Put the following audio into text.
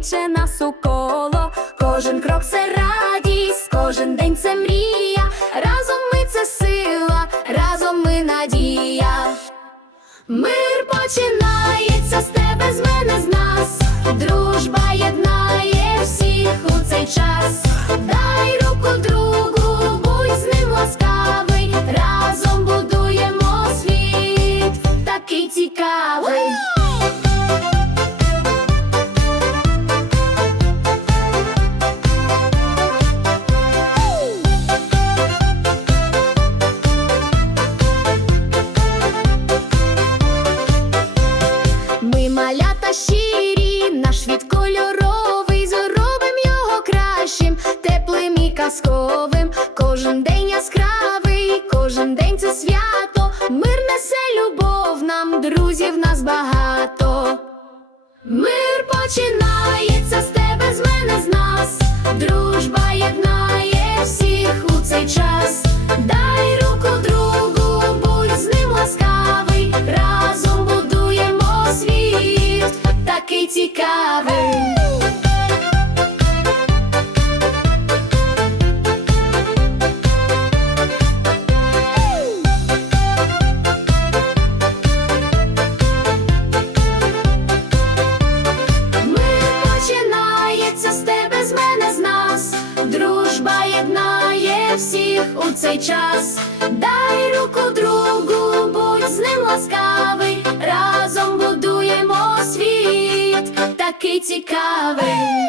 кличе нас у коло. Кожен крок це радість, кожен день це мрія, разом ми це сила, разом ми надія, мир починає. Кожен день яскравий, кожен день це свято. Мир несе любов, нам друзів нас багато. Мир починається у цей час. Дай руку другу, будь з ним ласкавий. Разом будуємо світ, такий цікавий.